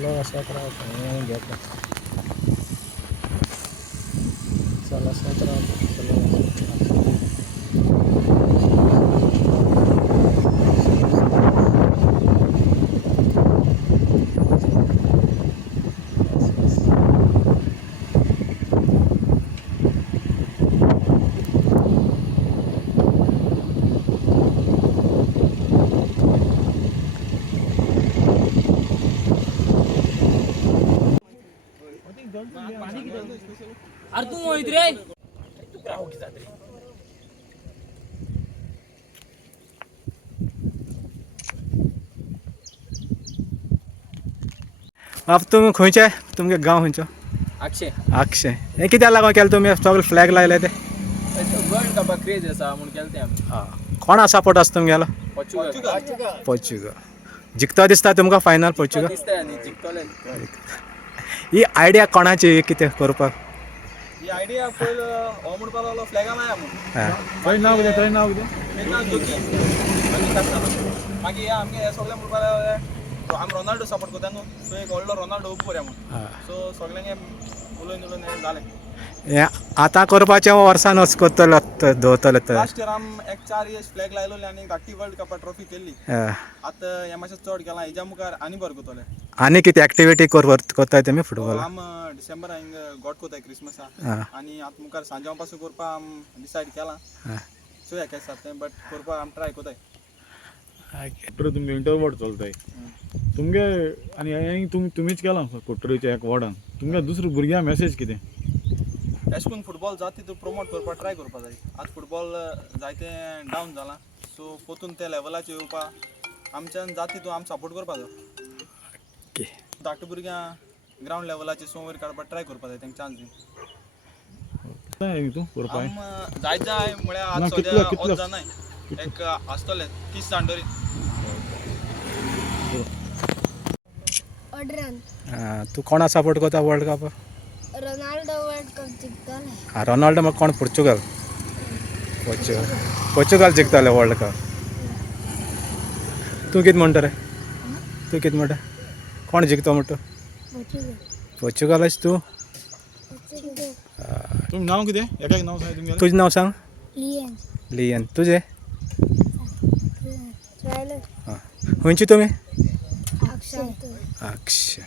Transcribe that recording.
चला 17 घेतला. चला 17 अरे तू मोहित रे अब तुम खंयचे तुमगे गांव खंयचो? अक्षय अक्षय हे कित्याक लागून केलें तुमी सगळे फ्लॅग लायले ते? वर्ल्ड कप क्रेज आसा म्हूण केलें तें आमी. कोणा सपोर्ट आसा तुमगेलो? पोर्चुगल पोर्चुगल जिखतो दिसता तुमकां फायनल पोर्चुगल? दिसता न्ही जिखतले. ही आयडिया कोणाची कितें करपाक? ही आयडिया पयलो हो म्हणपाक लागलो फ्लॅगा माया म्हणून. खंय नांव कितें? तें नांव जोगी आनी कास्ताना. मागीर हे आमगे हे सगळे म्हणपाक लागले आमी रोनाल्डो सपोर्ट करता न्हू सो एक व्हडलो रोनाल्डो उबो करया म्हणून. सो सगळ्यांगे उलोवन उलोवन हें जालें. हें आतां करपाचें वर्सान वच करतलो दवरतले तर लास्ट इयर आमी एक 4 इयर्स फ्लॅग लायलोले आनी धाकटी वर्ल्ड कपा ट्रॉफी केल्ली. आतां हें मातशें चड केलां हेज्या मुखार आनी बरें करतले. आनी कितें एक्टिविटी करताय तुमी फुटबॉल? आमी डिसेंबरा हिंगा गोट कोताय क्रिसमसा आनी आतां मुखार सांजाव पासून करपा आमी डिसायड केलां. चोया केशें जाता तें बट करपा आमी ट्राय कोताय. तुमगे इंटरवर्ड चलताय तुमगे आनी हें तुमीच केलां कोट्टरीच्या एक वॉर्डान तुमगे दुसऱ्या भुरग्यां मेसेज कितें? एश करून फुटबॉल जाता तितून प्रमोट करपा ट्राय करपा जाय. आतां फुटबॉल जायतें डावन जालां सो पोतून त्या लेवलाचेर येवपा आमच्यान जाता तितून आमी सपोर्ट करपा जाय. धाकटे भुरग्यां ग्रावंड लेवलाचेर वयर काडपा ट्राय करपा जाय तांकां चान्स दिवन. तूं करपाय जायत जाय म्हळ्यार आतां सद्या वच जानाय एक आसतले 30 जाणतरी. तूं कोणा सपोर्ट करता world cup? Ronaldo world cup जिखतले. रोनाल्डो म्हाका कोण? पोर्चुगल पोर्चुगल जिखतले वर्ल्ड कप. तूं कितें म्हणटा रे? तूं कितें म्हणटा कोण जिखतो म्हणटा? पोर्चुगलच तूं? तुमचें नांव कितें? एक नांव सांग तुमगेलें. तुजें नांव सांग. लियन तुजें? ट्रायलर खंयची तुमी? अक्षय अक्षय